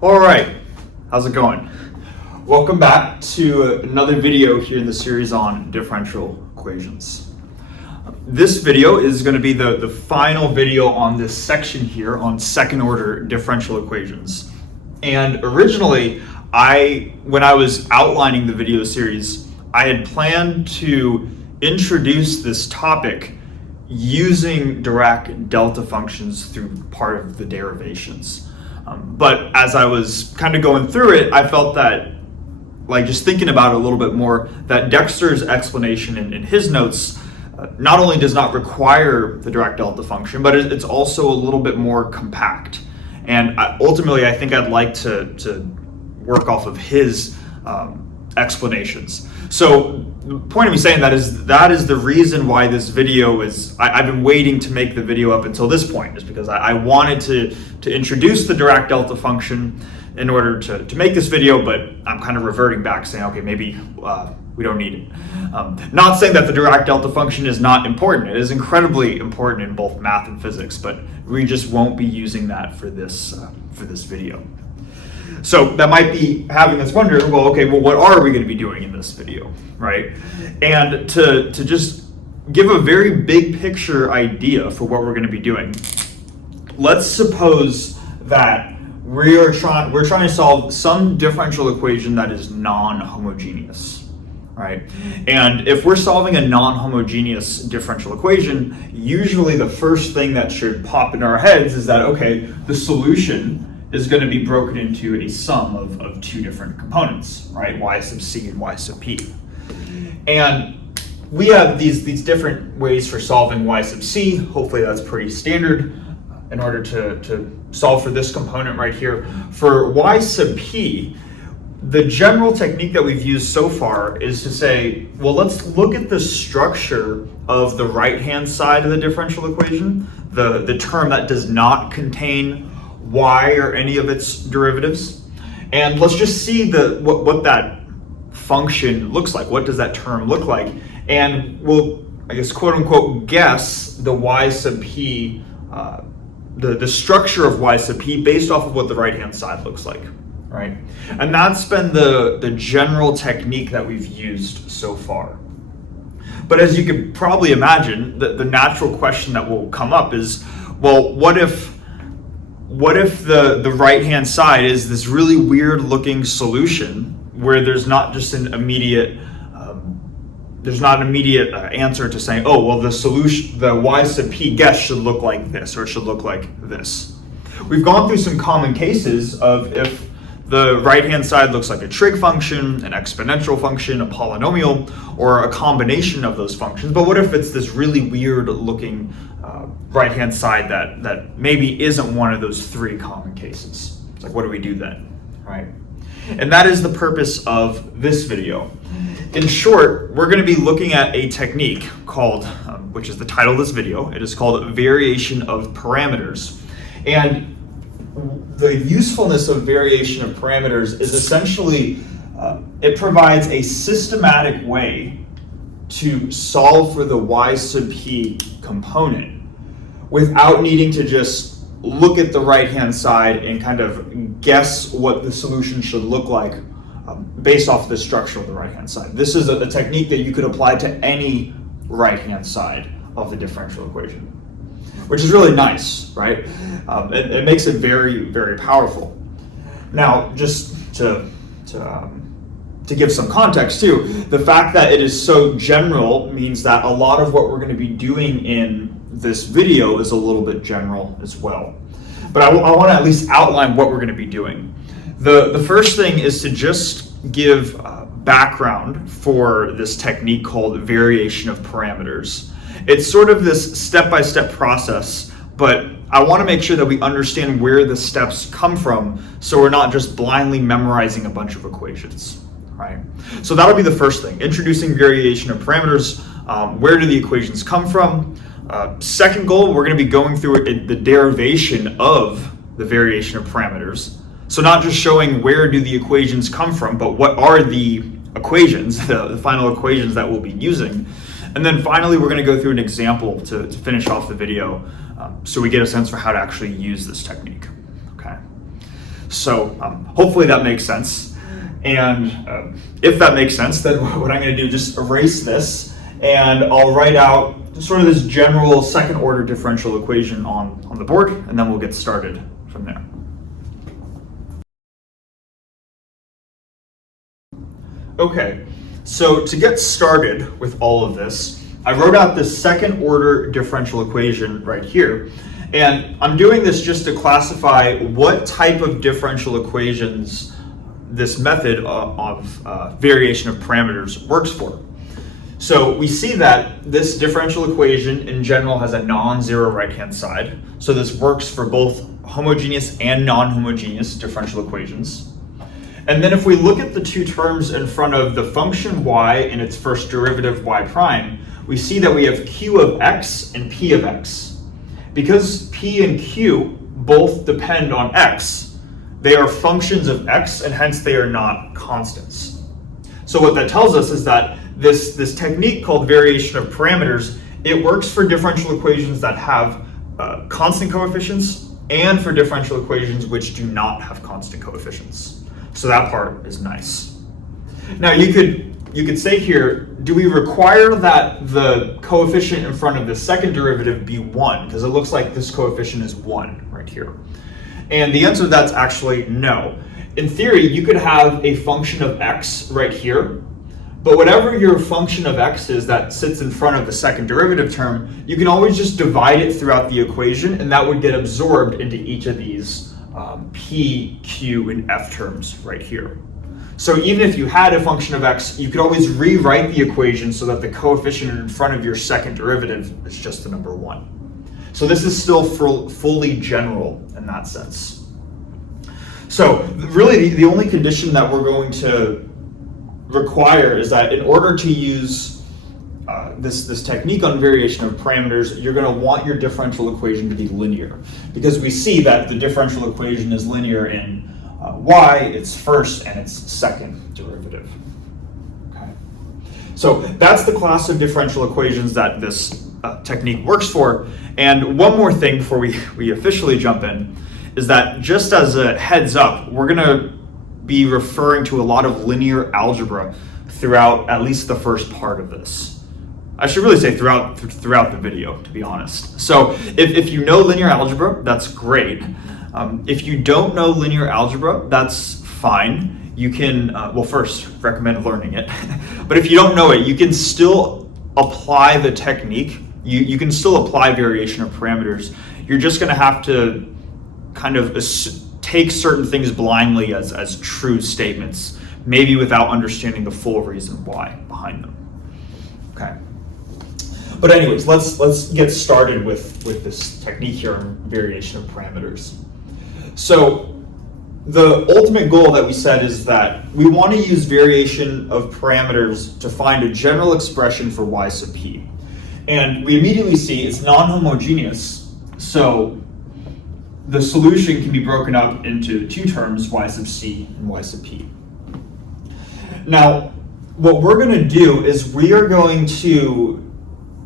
All right, how's it going? Welcome back to another video here in the series on differential equations. This video is going to be the final video on this section here on second order differential equations. And originally, when I was outlining the video series, I had planned to introduce this topic using Dirac delta functions through part of the derivations. But as I was kind of going through it, I felt that, just thinking about it a little bit more, that Dexter's explanation in his notes not only does not require the Dirac delta function, but it's also a little bit more compact. And ultimately, I think I'd like to work off of his explanations. So the point of me saying that is the reason why this video I've been waiting to make the video up until this point, is because I wanted to introduce the Dirac delta function in order to make this video, but I'm kind of reverting back saying, okay, maybe we don't need it. Not saying that the Dirac delta function is not important. It is incredibly important in both math and physics, but we just won't be using that for this video. So that might be having us wonder, well, what are we going to be doing in this video, right? And to just give a very big picture idea for what we're going to be doing, let's suppose that we're trying to solve some differential equation that is non-homogeneous, right? And if we're solving a non-homogeneous differential equation, usually the first thing that should pop in our heads is that, the solution is going to be broken into a sum of two different components, right? Y sub c and y sub p. And we have these different ways for solving y sub c. Hopefully that's pretty standard in order to solve for this component right here. For y sub p, the general technique that we've used so far is to say, well, let's look at the structure of the right-hand side of the differential equation, the term that does not contain y or any of its derivatives, and let's just see what that function looks like. What does that term look like? And we'll, quote unquote, guess the y sub p, the structure of y sub p based off of what the right hand side looks like, right? And that's been the general technique that we've used so far. But as you could probably imagine, the natural question that will come up is, well, what if the right-hand side is this really weird-looking solution where there's not just an immediate answer to saying, oh, well, the solution, the y sub p guess should look like this, or it should look like this. We've gone through some common cases of if the right-hand side looks like a trig function, an exponential function, a polynomial, or a combination of those functions. But what if it's this really weird-looking right-hand side that maybe isn't one of those three common cases? It's like, what do we do then, right? And that is the purpose of this video. In short, we're going to be looking at a technique called, which is the title of this video, it is called variation of parameters. And the usefulness of variation of parameters is essentially, it provides a systematic way to solve for the y sub p component without needing to just look at the right-hand side and kind of guess what the solution should look like based off the structure of the right-hand side. This is a technique that you could apply to any right-hand side of the differential equation, which is really nice, right? It makes it very, very powerful. Now, just to give some context too, the fact that it is so general means that a lot of what we're going to be doing in this video is a little bit general as well. But I want to at least outline what we're going to be doing. The first thing is to just give background for this technique called variation of parameters. It's sort of this step-by-step process, but I want to make sure that we understand where the steps come from so we're not just blindly memorizing a bunch of equations, right? So that'll be the first thing, introducing variation of parameters. Where do the equations come from? Second goal, we're going to be going through the derivation of the variation of parameters. So not just showing where do the equations come from, but what are the equations, the final equations that we'll be using. And then finally, we're going to go through an example to finish off the video so we get a sense for how to actually use this technique. Okay. So hopefully that makes sense. And if that makes sense, then what I'm going to do, just erase this, and I'll write out sort of this general second order differential equation on the board, and then we'll get started from there. Okay, so to get started with all of this, I wrote out this second order differential equation right here. And I'm doing this just to classify what type of differential equations this method of variation of parameters works for. So we see that this differential equation in general has a non-zero right-hand side. So this works for both homogeneous and non-homogeneous differential equations. And then if we look at the two terms in front of the function y and its first derivative y prime, we see that we have q of x and p of x. Because p and q both depend on x, they are functions of x, and hence they are not constants. So what that tells us is that this technique called variation of parameters, it works for differential equations that have constant coefficients and for differential equations which do not have constant coefficients. So that part is nice. Now you could say here, do we require that the coefficient in front of the second derivative be 1? Because it looks like this coefficient is 1 right here. And the answer to that's actually no. In theory, you could have a function of x right here, but whatever your function of x is that sits in front of the second derivative term, you can always just divide it throughout the equation, and that would get absorbed into each of these p, q, and f terms right here. So even if you had a function of x, you could always rewrite the equation so that the coefficient in front of your second derivative is just the number 1. So this is still fully general in that sense. So really the only condition that we're going to require is that in order to use this technique on variation of parameters, you're going to want your differential equation to be linear, because we see that the differential equation is linear in y, its first and its second derivative. Okay. So that's the class of differential equations that this technique works for. And one more thing before we officially jump in is that, just as a heads up, we're going to be referring to a lot of linear algebra throughout at least the first part of this. I should really say throughout the video, to be honest. So if you know linear algebra, that's great. If you don't know linear algebra, that's fine. You can, well, first recommend learning it. But if you don't know it, you can still apply the technique. You can still apply variation of parameters. You're just going to have to kind of take certain things blindly as true statements, maybe without understanding the full reason why behind them. Okay. But anyways, let's get started with this technique here on variation of parameters. So the ultimate goal that we set is that we want to use variation of parameters to find a general expression for y sub p. And we immediately see it's non-homogeneous, so the solution can be broken up into two terms, y sub c and y sub p. Now, what we're going to do is we are going to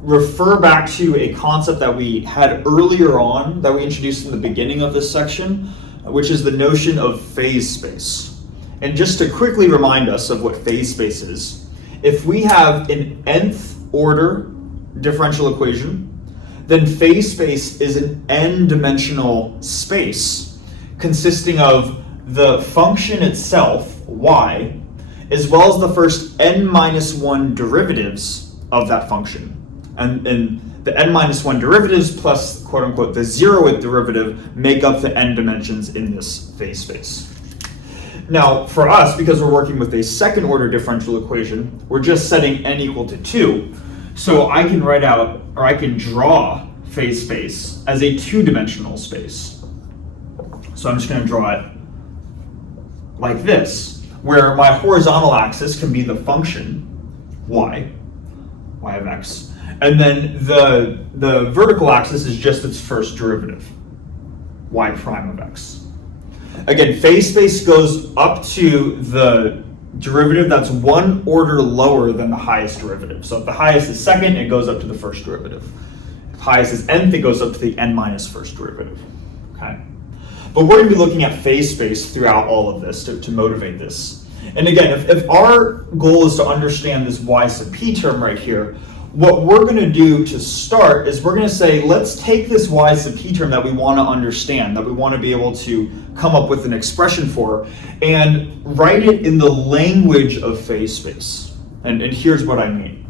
refer back to a concept that we had earlier on, that we introduced in the beginning of this section, which is the notion of phase space. And just to quickly remind us of what phase space is, if we have an nth order differential equation, then phase space is an n-dimensional space consisting of the function itself, y, as well as the first n-1 derivatives of that function. And the n-1 derivatives plus, quote unquote, the 0th derivative make up the n dimensions in this phase space. Now, for us, because we're working with a second order differential equation, we're just setting n equal to 2. So I can write out, or I can draw phase space as a two-dimensional space. So I'm just going to draw it like this, where my horizontal axis can be the function y of x, and then the vertical axis is just its first derivative, y prime of x. Again, phase space goes up to the derivative that's one order lower than the highest derivative. So if the highest is second, it goes up to the first derivative. If highest is nth, it goes up to the n minus first derivative. Okay. But we're going to be looking at phase space throughout all of this to motivate this. And again, if our goal is to understand this y sub p term right here, what we're going to do to start is we're going to say, let's take this y sub p term that we want to understand, that we want to be able to come up with an expression for, and write it in the language of phase space. And here's what I mean.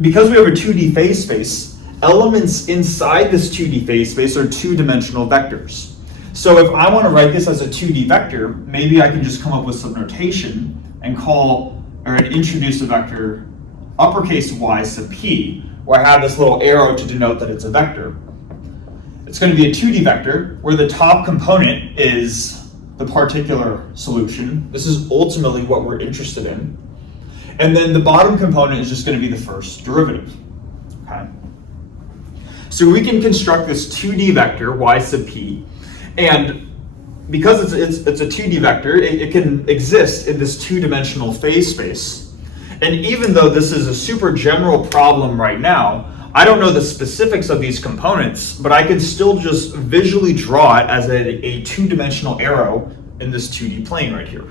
Because we have a 2D phase space, elements inside this 2D phase space are two-dimensional vectors. So if I want to write this as a 2D vector, maybe I can just come up with some notation and introduce a vector uppercase y sub p, where I have this little arrow to denote that it's a vector. It's going to be a 2D vector where the top component is the particular solution. This is ultimately what we're interested in. And then the bottom component is just going to be the first derivative. Okay? So we can construct this 2D vector y sub p, and because it's a 2D vector, it can exist in this two-dimensional phase space. And even though this is a super general problem right now, I don't know the specifics of these components, but I can still just visually draw it as a two-dimensional arrow in this 2D plane right here.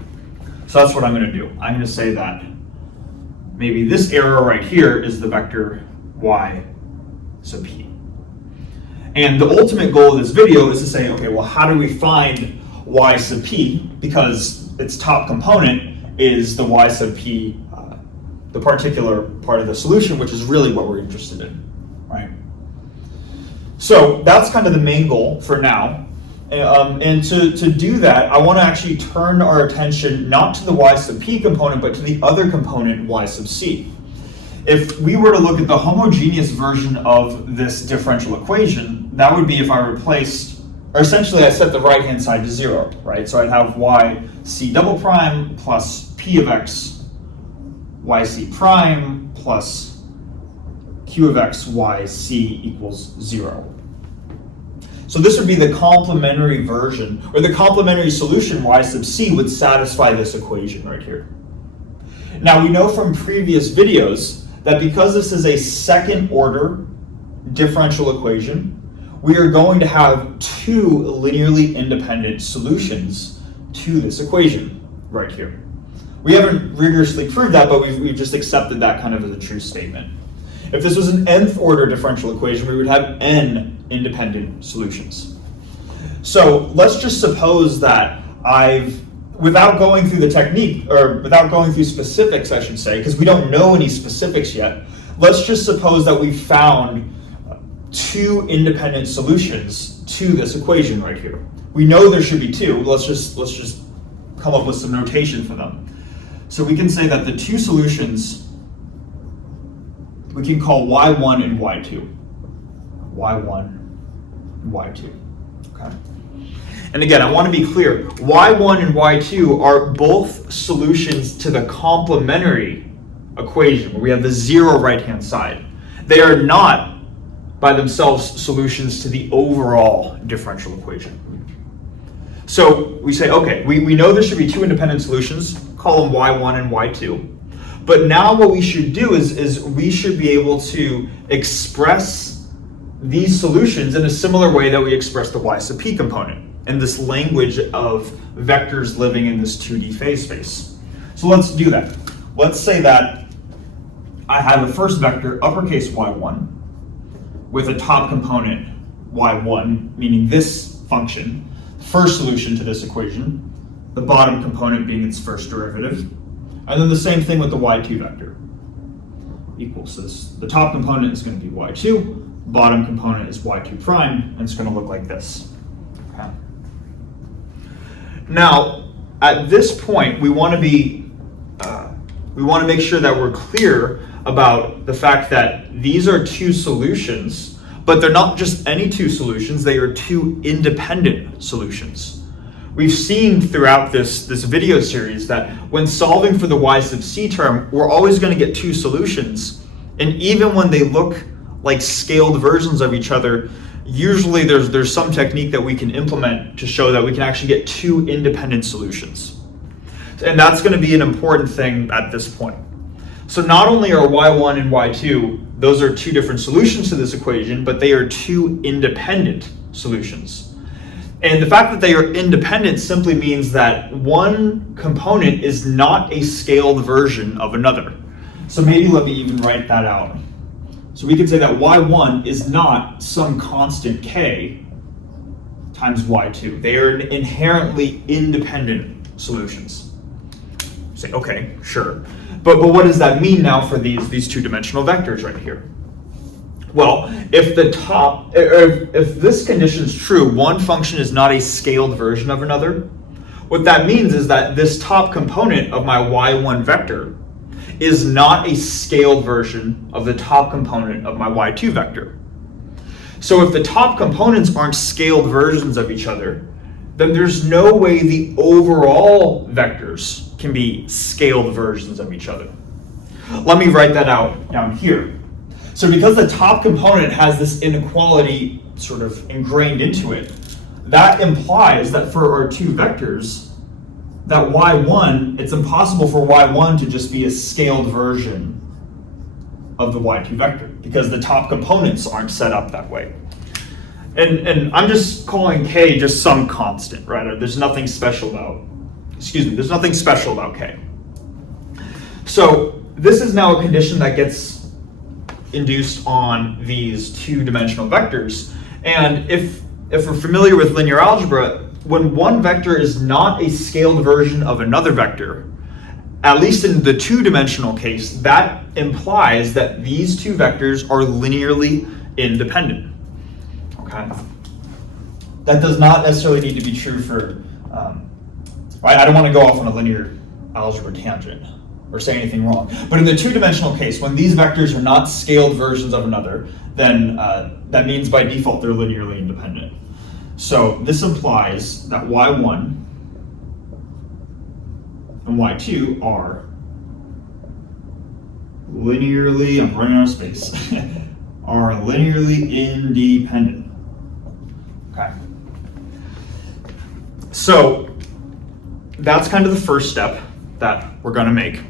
So that's what I'm going to do. I'm going to say that maybe this arrow right here is the vector y sub p. And the ultimate goal of this video is to say, okay, well, how do we find y sub p? Because its top component is the y sub p, the particular part of the solution, which is really what we're interested in, right? So that's kind of the main goal for now. And to do that, I want to actually turn our attention not to the y sub p component, but to the other component, y sub c. If we were to look at the homogeneous version of this differential equation, that would be if I replaced, or essentially I set the right-hand side to 0, right? So I'd have y c double prime plus p of x yc prime plus q of x yc equals 0. So this would be the complementary version, or the complementary solution y sub c would satisfy this equation right here. Now we know from previous videos that because this is a second order differential equation, we are going to have two linearly independent solutions to this equation right here. We haven't rigorously proved that, but we've just accepted that kind of as a true statement. If this was an nth order differential equation, we would have n independent solutions. So let's just suppose that without going through the technique, or without going through specifics, I should say, because we don't know any specifics yet, let's just suppose that we found two independent solutions to this equation right here. We know there should be two. Let's just come up with some notation for them. So we can say that the two solutions we can call y1 and y2. y1 and y2. Okay. And again, I want to be clear. y1 and y2 are both solutions to the complementary equation, where we have the 0 right-hand side. They are not by themselves solutions to the overall differential equation. So we say, okay, we know there should be two independent solutions, call them y1 and y2. But now what we should do is we should be able to express these solutions in a similar way that we express the y sub p component, in this language of vectors living in this 2D phase space. So let's do that. Let's say that I have a first vector, uppercase y1, with a top component y1, meaning this function, first solution to this equation, the bottom component being its first derivative, and then the same thing with the y2 vector, equals this. The top component is going to be y2, bottom component is y2 prime, and it's going to look like this. Okay. Now, at this point, we want to make sure that we're clear about the fact that these are two solutions, but they're not just any two solutions, they are two independent solutions. We've seen throughout this video series that when solving for the y sub c term, we're always going to get two solutions. And even when they look like scaled versions of each other, usually there's some technique that we can implement to show that we can actually get two independent solutions. And that's going to be an important thing at this point. So not only are y1 and y2, those are two different solutions to this equation, but they are two independent solutions. And the fact that they are independent simply means that one component is not a scaled version of another. So maybe let me even write that out. So we can say that y1 is not some constant k times y2. They are inherently independent solutions. Say, okay, sure. But what does that mean now for these two-dimensional vectors right here? Well, if this condition is true, one function is not a scaled version of another, what that means is that this top component of my y1 vector is not a scaled version of the top component of my y2 vector. So if the top components aren't scaled versions of each other, then there's no way the overall vectors can be scaled versions of each other. Let me write that out down here. So because the top component has this inequality sort of ingrained into it, that implies that for our two vectors, that y1, it's impossible for y1 to just be a scaled version of the y2 vector because the top components aren't set up that way. And I'm just calling k just some constant, right? There's nothing special about, there's nothing special about k. So this is now a condition that gets induced on these two-dimensional vectors. And if we're familiar with linear algebra, when one vector is not a scaled version of another vector, at least in the two-dimensional case, that implies that these two vectors are linearly independent. Okay? That does not necessarily need to be true for, I don't want to go off on a linear algebra tangent or say anything wrong. But in the two-dimensional case, when these vectors are not scaled versions of another, then that means by default they're linearly independent. So this implies that y1 and y2 are linearly, I'm running out of space, are linearly independent. Okay. So that's kind of the first step that we're going to make.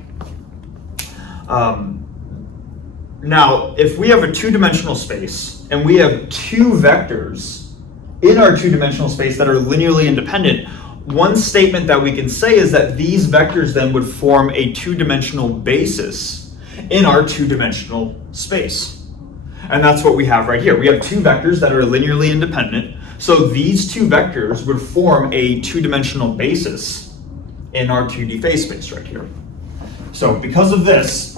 Now, if we have a two-dimensional space and we have two vectors in our two-dimensional space that are linearly independent, one statement that we can say is that these vectors then would form a two-dimensional basis in our two-dimensional space. And that's what we have right here. We have two vectors that are linearly independent, so these two vectors would form a two-dimensional basis in our 2D phase space right here. So because of this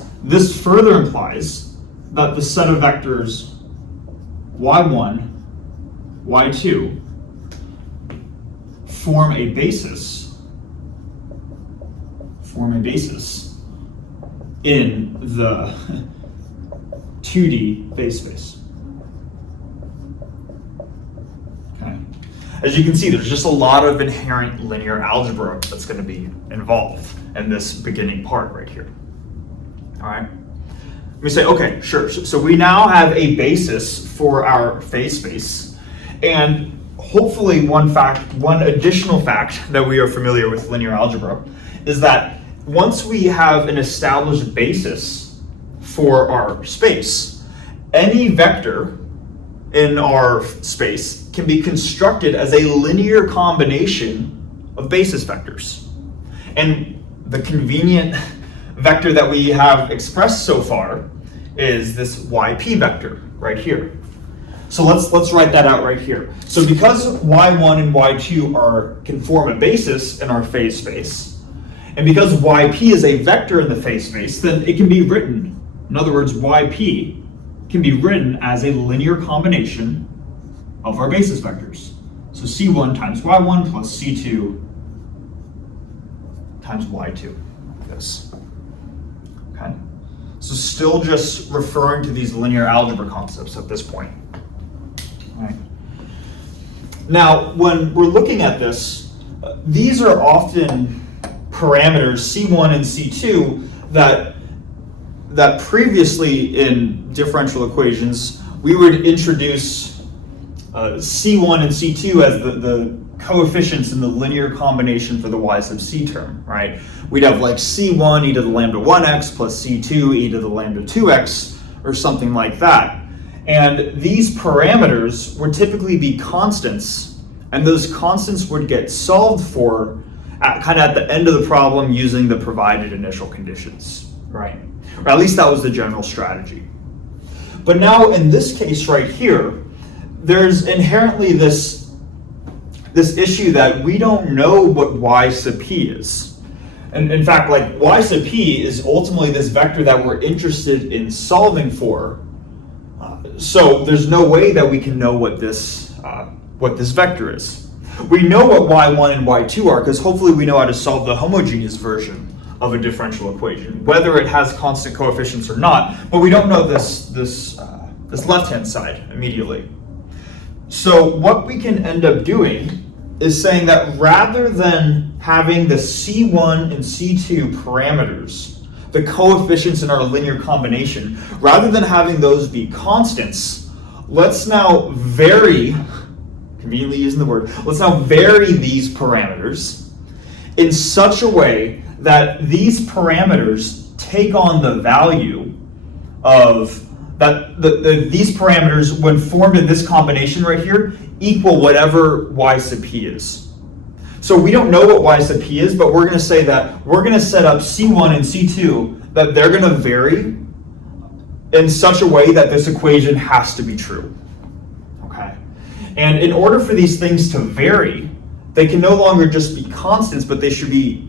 further implies that the set of vectors y1, y2 form a basis in the 2D phase space. Okay. As you can see, there's just a lot of inherent linear algebra that's going to be involved in this beginning part right here. All right. We say, okay, sure. So we now have a basis for our phase space, and hopefully one additional fact that we are familiar with linear algebra is that once we have an established basis for our space, any vector in our space can be constructed as a linear combination of basis vectors. And the convenient vector that we have expressed so far is this yp vector right here. So let's write that out right here. So because y1 and y2 can form a basis in our phase space, and because yp is a vector in the phase space, then it can be written, in other words, yp can be written as a linear combination of our basis vectors. So c1 times y1 plus c2 times y2, this. Okay? So still just referring to these linear algebra concepts at this point. All right. Now, when we're looking at this, these are often parameters, c1 and c2, that previously in differential equations, we would introduce c1 and c2 as the coefficients in the linear combination for the y sub c term, right? We'd have like c1 e to the lambda 1x plus c2 e to the lambda 2x or something like that. And these parameters would typically be constants And those constants would get solved for kind of at the end of the problem using the provided initial conditions, right? Or at least that was the general strategy. But now in this case right here, there's inherently this issue that we don't know what y sub p is. And in fact, like y sub p is ultimately this vector that we're interested in solving for. So there's no way that we can know what this vector is. We know what y1 and y2 are because hopefully we know how to solve the homogeneous version of a differential equation, whether it has constant coefficients or not, but we don't know this left-hand side immediately. So what we can end up doing is saying that rather than having the C1 and C2 parameters, the coefficients in our linear combination, rather than having those be constants, let's now vary, conveniently using the word, let's now vary these parameters in such a way that these parameters take on the value of that these parameters, when formed in this combination right here, equal whatever y sub p is. So we don't know what y sub p is, but we're going to say that we're going to set up C1 and C2 that they're going to vary in such a way that this equation has to be true. Okay? And in order for these things to vary, they can no longer just be constants, but they should be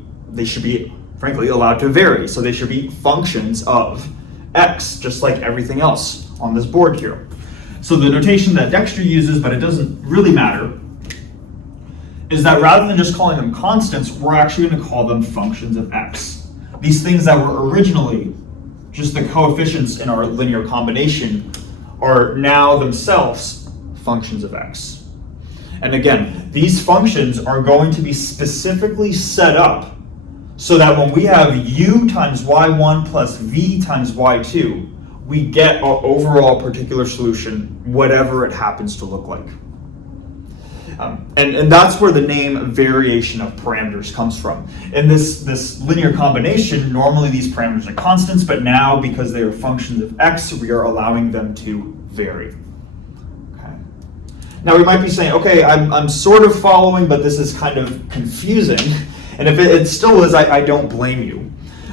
frankly allowed to vary. So they should be functions of x, just like everything else on this board here. So the notation that Dexter uses, but it doesn't really matter, is that rather than just calling them constants, we're actually going to call them functions of x. These things that were originally just the coefficients in our linear combination are now themselves functions of x. And again, these functions are going to be specifically set up so that when we have u times y1 plus v times y2, we get our overall particular solution, whatever it happens to look like. And that's where the name variation of parameters comes from. In this linear combination, normally these parameters are constants, but now because they are functions of x, we are allowing them to vary. Okay. Now we might be saying, okay, I'm sort of following, but this is kind of confusing. And if it still is, I don't blame you.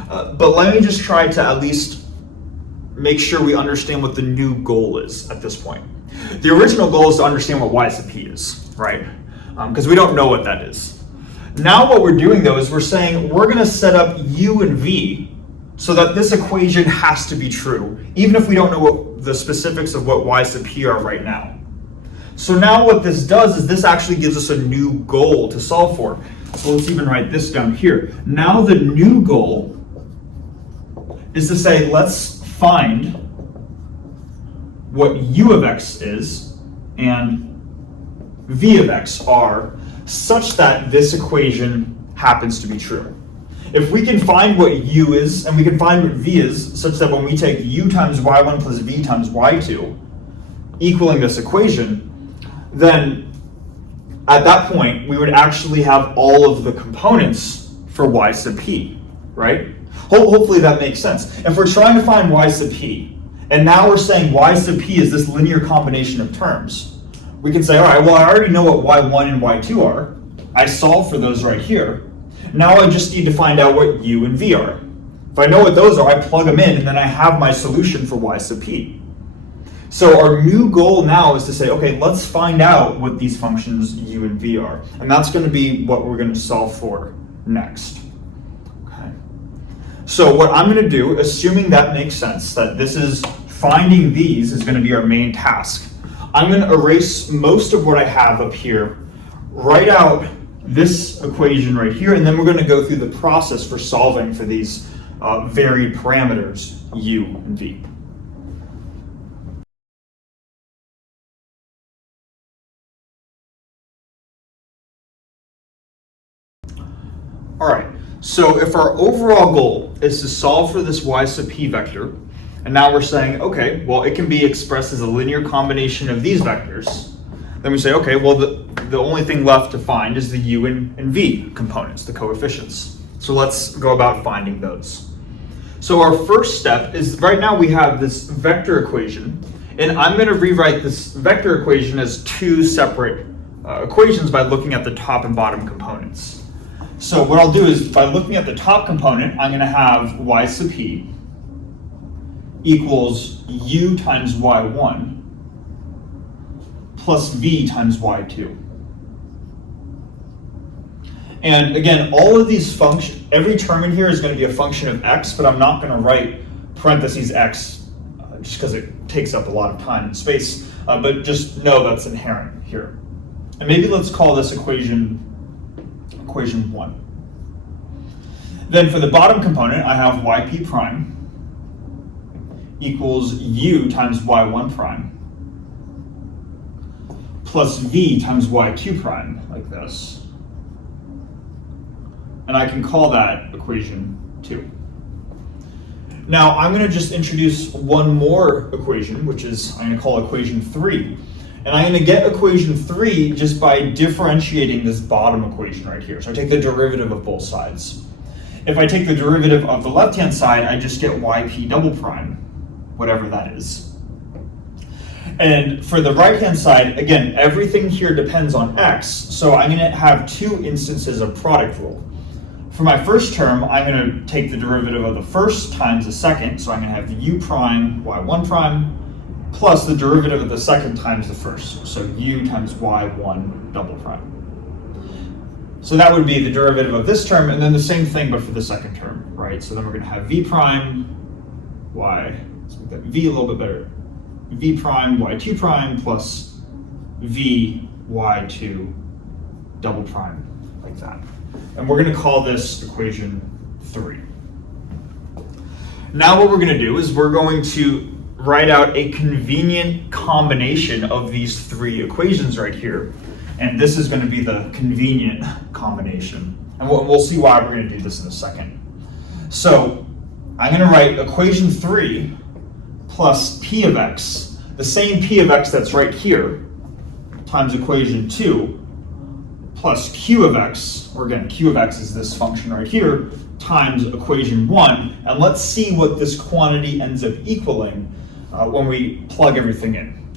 But let me just try to at least make sure we understand what the new goal is at this point. The original goal is to understand what y sub p is, right? Because we don't know what that is. Now what we're doing though is we're saying we're going to set up u and v so that this equation has to be true, even if we don't know what the specifics of what y sub p are right now. So now what this does is this actually gives us a new goal to solve for. So let's even write this down here. Now the new goal is to say, let's find what u of x is and v of x are such that this equation happens to be true. If we can find what u is and we can find what v is such that when we take u times y1 plus v times y2 equaling this equation, then at that point we would actually have all of the components for y sub p, right? Hopefully that makes sense. If we're trying to find y sub p, and now we're saying y sub p is this linear combination of terms, we can say, all right, well, I already know what y1 and y2 are. I solve for those right here. Now I just need to find out what u and v are. If I know what those are, I plug them in, and then I have my solution for y sub p. So our new goal now is to say, okay, let's find out what these functions u and v are. And that's going to be what we're going to solve for next. Okay. So what I'm going to do, assuming that makes sense, that this is finding these is going to be our main task, I'm going to erase most of what I have up here, write out this equation right here, and then we're going to go through the process for solving for these varied parameters, u and v. All right, so if our overall goal is to solve for this y sub p vector, and now we're saying, okay, well, it can be expressed as a linear combination of these vectors, then we say, okay, well, the only thing left to find is the u and v components, the coefficients. So let's go about finding those. So our first step is, right now we have this vector equation, and I'm going to rewrite this vector equation as two separate equations by looking at the top and bottom components. So what I'll do is, by looking at the top component, I'm going to have y sub p equals u times y1 plus v times y2. And again, all of these functions, every term in here is going to be a function of x, but I'm not going to write parentheses x just because it takes up a lot of time and space, but just know that's inherent here. And maybe let's call this equation 1. Then for the bottom component, I have yp prime equals u times y1 prime plus v times y2 prime, like this. And I can call that equation 2. Now I'm going to just introduce one more equation, which is I'm going to call equation 3. And I'm going to get equation 3 just by differentiating this bottom equation right here. So I take the derivative of both sides. If I take the derivative of the left-hand side, I just get yp double prime, whatever that is. And for the right-hand side, again, everything here depends on x, so I'm going to have two instances of product rule. For my first term, I'm going to take the derivative of the first times the second, so I'm going to have u prime y1 prime plus the derivative of the second times the first, so u times y1 double prime. So that would be the derivative of this term, and then the same thing but for the second term, right? So then we're going to have v prime y, let's make that v a little bit better, v prime y2 prime plus v y2 double prime, like that. And we're going to call this equation 3. Now what we're going to do is we're going to write out a convenient combination of these three equations right here. And this is going to be the convenient combination. And we'll see why we're going to do this in a second. So I'm going to write equation 3 plus p of x, the same p of x that's right here, times equation 2, plus q of x, or again, q of x is this function right here, times equation 1. And let's see what this quantity ends up equaling when we plug everything in.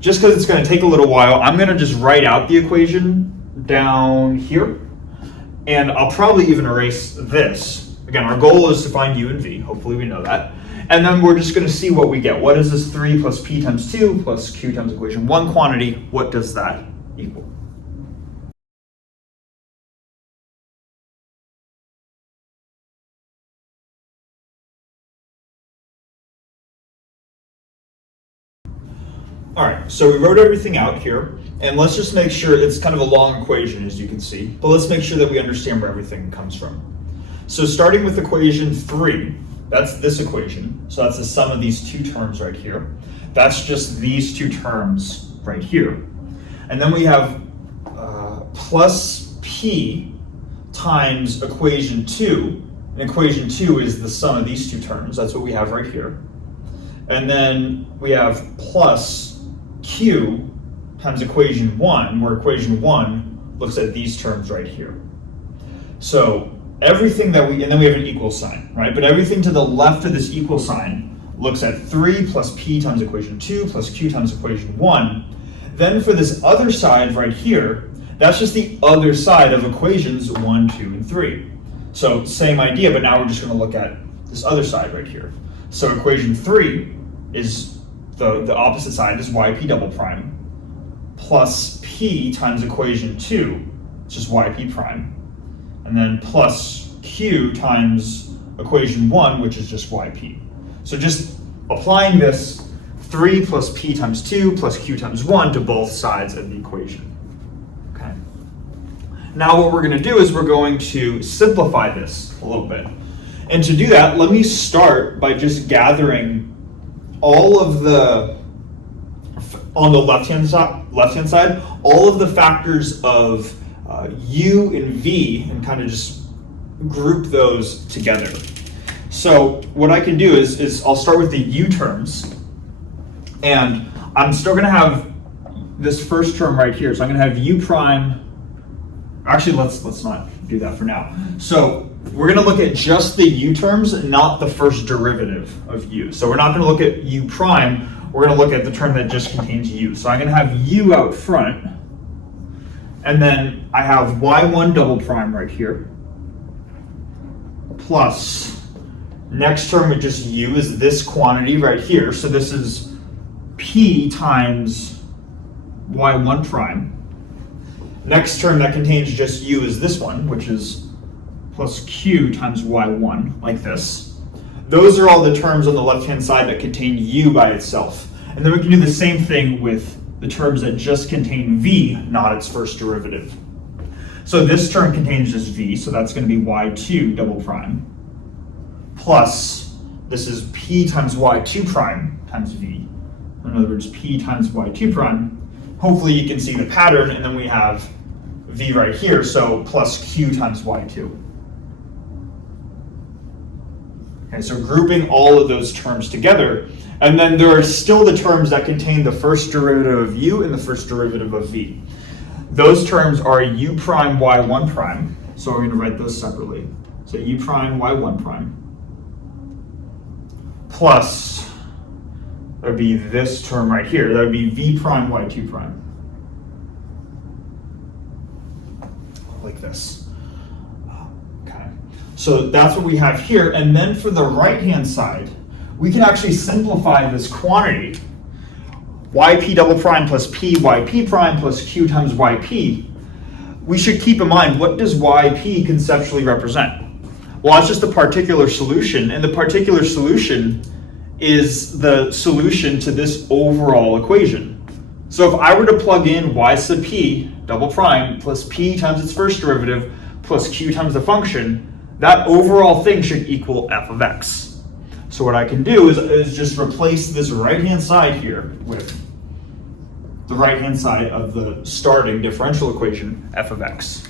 Just because it's going to take a little while, I'm going to just write out the equation down here. And I'll probably even erase this. Again, our goal is to find u and v. Hopefully we know that. And then we're just going to see what we get. What is this 3 plus p times 2 plus q times equation 1 quantity? What does that equal? All right, so we wrote everything out here, and let's just make sure it's kind of a long equation, as you can see, but let's make sure that we understand where everything comes from. So starting with equation 3, that's this equation, so that's the sum of these two terms right here. That's just these two terms right here. And then we have plus p times equation 2, and equation 2 is the sum of these two terms, that's what we have right here. And then we have plus q times equation 1, where equation 1 looks at these terms right here. So everything that and then we have an equal sign, right? But everything to the left of this equal sign looks at 3 plus p times equation 2 plus q times equation 1. Then for this other side right here, that's just the other side of equations 1, 2, and 3. So same idea, but now we're just going to look at this other side right here. So equation 3 is the opposite side is yp double prime plus p times equation 2, which is yp prime, and then plus q times equation 1, which is just yp. So just applying this 3 plus p times 2 plus q times 1 to both sides of the equation. Okay. Now what we're going to do is we're going to simplify this a little bit. And to do that, let me start by just gathering all of the, on the left-hand side, all of the factors of u and v, and kind of just group those together. So what I can do is I'll start with the u terms, and I'm still going to have this first term right here. So I'm going to have u prime. Actually, let's not do that for now. So we're going to look at just the u terms, not the first derivative of u. So we're not going to look at u prime. We're going to look at the term that just contains u. So I'm going to have u out front, And then I have y1 double prime right here, plus next term with just u is this quantity right here. So this is p times y1 prime. Next term that contains just u is this one, which is plus q times y1, like this. Those are all the terms on the left-hand side that contain u by itself. And then we can do the same thing with the terms that just contain v, not its first derivative. So this term contains just v, so that's going to be y2 double prime, plus this is p times y2 prime times v. In other words, p times y2 prime. Hopefully you can see the pattern, and then we have v right here, so plus q times y2. Okay, so grouping all of those terms together, and then there are still the terms that contain the first derivative of u and the first derivative of v. Those terms are u prime y1 prime, so we're going to write those separately. So u prime y1 prime, plus, that would be this term right here, that would be v prime y2 prime. Like this. Okay, so that's what we have here, and then for the right-hand side, we can actually simplify this quantity, yp double prime plus p yp prime plus q times yp. We should keep in mind, what does yp conceptually represent? Well, it's just a particular solution, and the particular solution is the solution to this overall equation. So if I were to plug in y sub p double prime plus p times its first derivative plus q times the function, that overall thing should equal f of x. So what I can do is just replace this right-hand side here with the right-hand side of the starting differential equation, f of x.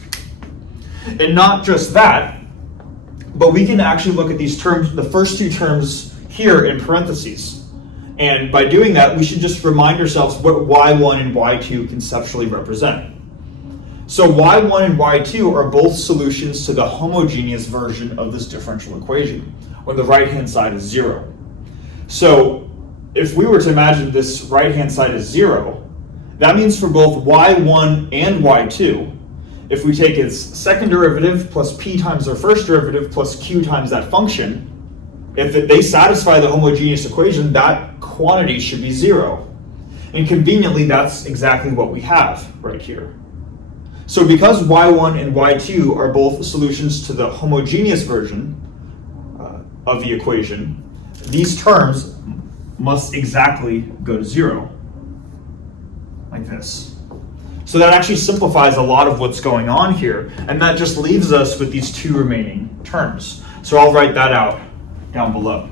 And not just that, but we can actually look at these terms, the first two terms here in parentheses. And by doing that, we should just remind ourselves what y1 and y2 conceptually represent. So y1 and y2 are both solutions to the homogeneous version of this differential equation, when the right-hand side is 0. So if we were to imagine this right-hand side is 0, that means for both y1 and y2, if we take its second derivative plus p times their first derivative plus q times that function, if they satisfy the homogeneous equation, that quantity should be 0. And conveniently, that's exactly what we have right here. So because y1 and y2 are both solutions to the homogeneous version of the equation, these terms must exactly go to 0, like this. So that actually simplifies a lot of what's going on here, and that just leaves us with these two remaining terms. So I'll write that out down below.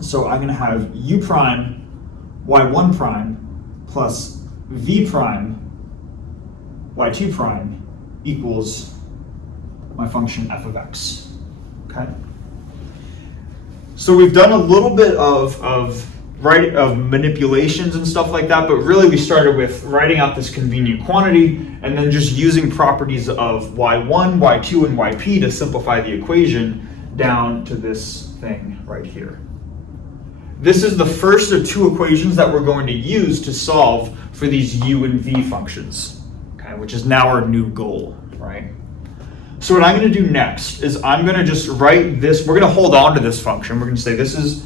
So I'm going to have u prime y1 prime plus v prime y2 prime equals my function f of x. Okay? So we've done a little bit of manipulations and stuff like that, but really we started with writing out this convenient quantity and then just using properties of y1, y2, and yp to simplify the equation down to this thing right here. This is the first of two equations that we're going to use to solve for these u and v functions, okay, which is now our new goal, right? So what I'm going to do next is I'm going to just write this. We're going to hold on to this function. We're going to say this is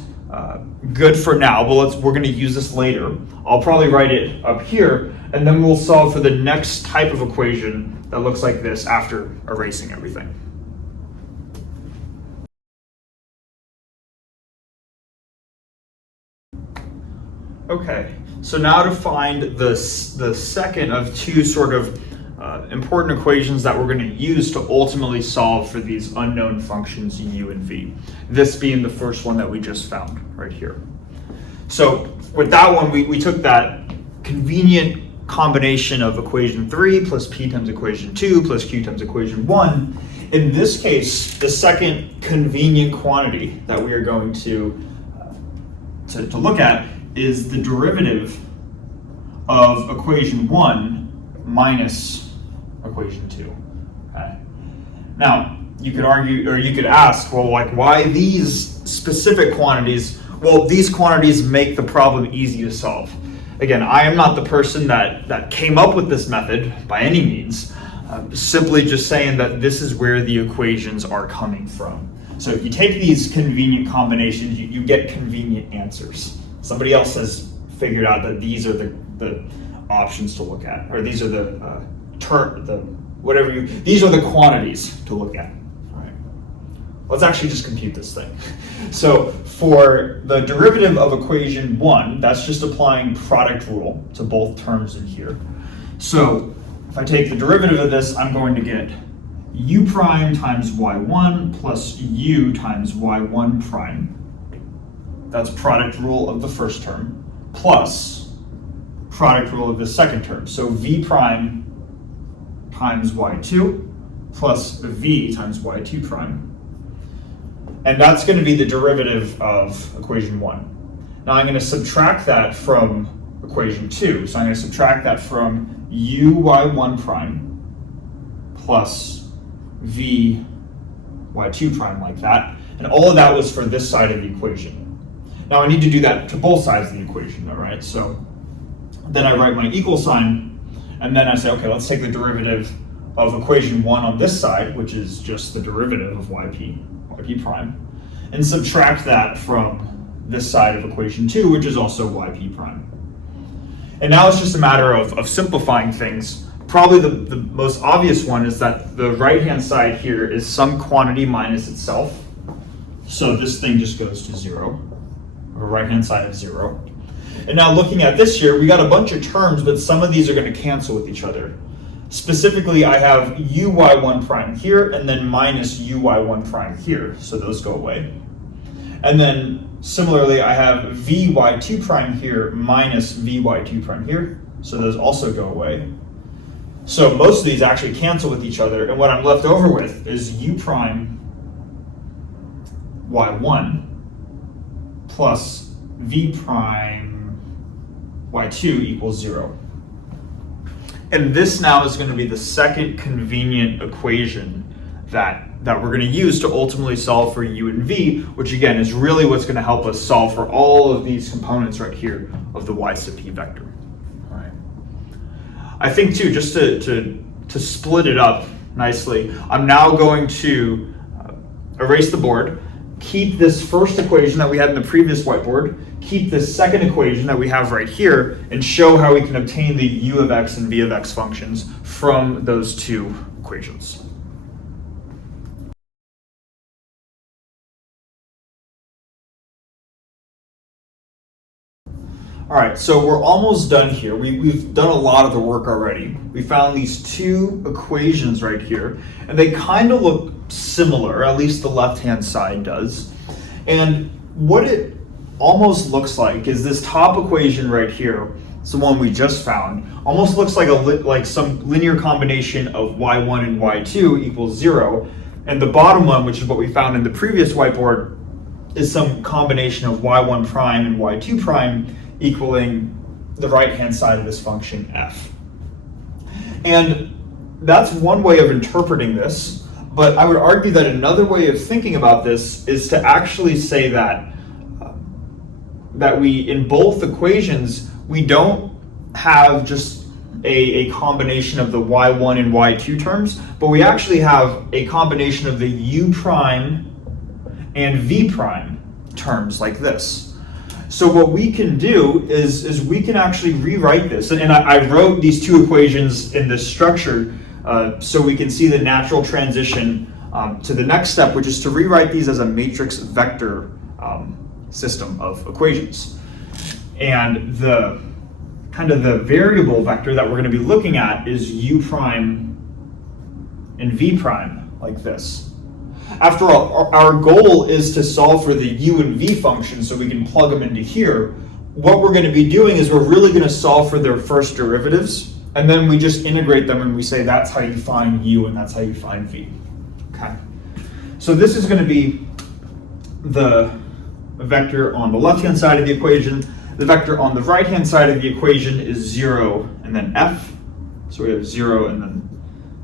good for now, but we're going to use this later. I'll probably write it up here, and then we'll solve for the next type of equation that looks like this after erasing everything. Okay, so now to find the second of two sort of important equations that we're going to use to ultimately solve for these unknown functions u and v. This being the first one that we just found right here. So with that one, we took that convenient combination of equation 3 plus p times equation 2 plus q times equation 1. In this case, the second convenient quantity that we are going to look at is the derivative of equation 1 minus equation 2. Okay. Now, you could argue, or you could ask, well, like, why these specific quantities? Well, these quantities make the problem easy to solve. again, I am not the person that came up with this method by any means. Simply just saying that this is where the equations are coming from. So if you take these convenient combinations, you get convenient answers. Somebody else has figured out that these are the options to look at, or these are these are the quantities to look at. All right. Let's actually just compute this thing. So for the derivative of equation 1, that's just applying product rule to both terms in here. So if I take the derivative of this, I'm going to get u prime times y1 plus u times y1 prime. That's product rule of the first term, plus product rule of the second term. So v prime times y2 plus v times y2 prime. And that's going to be the derivative of equation 1. Now I'm going to subtract that from equation 2. So I'm going to subtract that from u y1 prime plus v y2 prime, like that. And all of that was for this side of the equation. Now I need to do that to both sides of the equation, all right? So then I write my equal sign, and then I say, okay, let's take the derivative of equation 1 on this side, which is just the derivative of yp prime, and subtract that from this side of equation 2, which is also yp prime. And now it's just a matter of simplifying things. Probably the most obvious one is that the right-hand side here is some quantity minus itself. So this thing just goes to 0, or right-hand side of 0. And now looking at this here, we got a bunch of terms, but some of these are going to cancel with each other. Specifically, I have uy1 prime here, and then minus uy1 prime here, so those go away. And then similarly, I have vy2 prime here minus vy2 prime here, so those also go away. So most of these actually cancel with each other, and what I'm left over with is u prime y1 plus v prime y2 equals 0. And this now is going to be the second convenient equation that we're going to use to ultimately solve for u and v, which again is really what's going to help us solve for all of these components right here of the y sub p vector. All right. I think too, just to split it up nicely, I'm now going to erase the board, keep this first equation that we had in the previous whiteboard, keep this second equation that we have right here, and show how we can obtain the u of x and v of x functions from those two equations. All right, so we're almost done here. We've done a lot of the work already. We found these two equations right here, and they kind of look similar, at least the left-hand side does. And what it almost looks like is this top equation right here, it's the one we just found, almost looks like some linear combination of y1 and y2 equals 0. And the bottom one, which is what we found in the previous whiteboard, is some combination of y1 prime and y2 prime equaling the right-hand side of this function f. And that's one way of interpreting this, but I would argue that another way of thinking about this is to actually say that we, in both equations, we don't have just a combination of the y1 and y2 terms, but we actually have a combination of the u prime and v prime terms like this. So what we can do is we can actually rewrite this, and I wrote these two equations in this structure so we can see the natural transition to the next step, which is to rewrite these as a matrix vector system of equations. And the kind of the variable vector that we're going to be looking at is u prime and v prime, like this. After all, our goal is to solve for the u and v functions so we can plug them into here. What we're going to be doing is we're really going to solve for their first derivatives, and then we just integrate them and we say that's how you find u and that's how you find v. Okay. So this is going to be the vector on the left-hand side of the equation. The vector on the right-hand side of the equation is 0 and then f. So we have 0 and then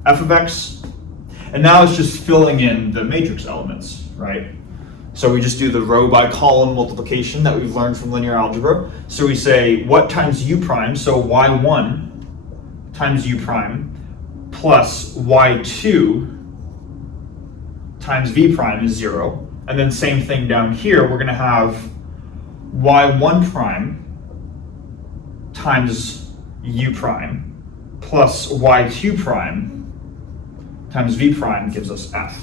f of x. And now it's just filling in the matrix elements, right? So we just do the row by column multiplication that we've learned from linear algebra. So we say what times u prime, so y1 times u prime plus y2 times v prime is 0. And then same thing down here, we're going to have y1 prime times u prime plus y2 prime times v prime gives us f.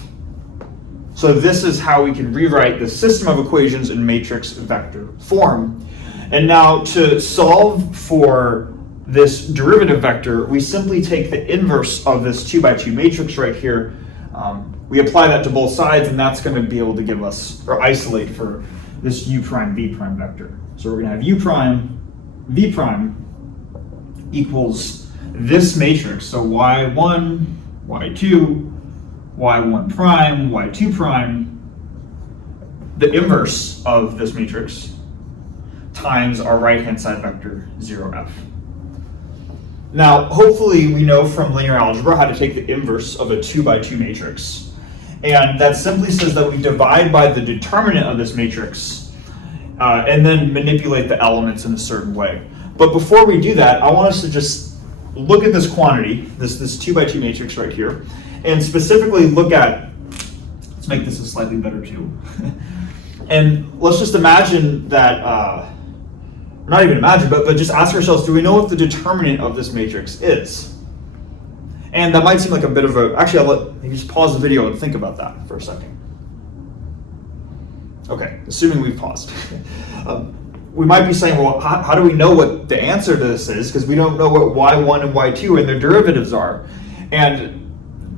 So this is how we can rewrite the system of equations in matrix vector form. And now to solve for this derivative vector, we simply take the inverse of this 2 by 2 matrix right here. We apply that to both sides, and that's going to be able to give us, or isolate for this u prime v prime vector. So we're going to have u prime v prime equals this matrix, so y1, y2, y1 prime, y2 prime, the inverse of this matrix, times our right-hand side vector, 0f. Now, hopefully we know from linear algebra how to take the inverse of a 2 by 2 matrix. And that simply says that we divide by the determinant of this matrix and then manipulate the elements in a certain way. But before we do that, I want us to just look at this quantity, this 2 by 2 matrix right here, and specifically look at, let's make this a slightly better view. And let's just imagine that, not even imagine, but just ask ourselves, do we know what the determinant of this matrix is? And that might seem like a bit of a, actually I'll let you just pause the video and think about that for a second. Okay, assuming we've paused. We might be saying, well, how do we know what the answer to this is? Because we don't know what y1 and y2 and their derivatives are. And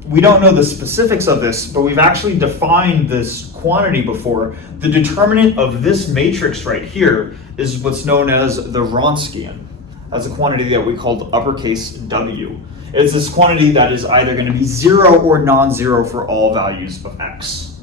we don't know the specifics of this, but we've actually defined this quantity before. The determinant of this matrix right here is what's known as the Wronskian. That's a quantity that we called uppercase W. It's this quantity that is either going to be 0 or non-zero for all values of x.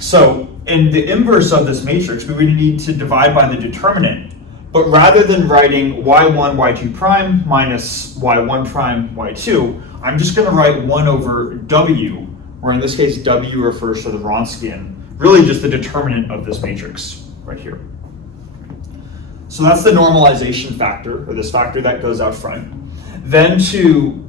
So in the inverse of this matrix, we would need to divide by the determinant. But rather than writing y1, y2 prime minus y1 prime, y2, I'm just going to write 1 over w, where in this case w refers to the Wronskian, really just the determinant of this matrix right here. So that's the normalization factor, or this factor that goes out front. Then to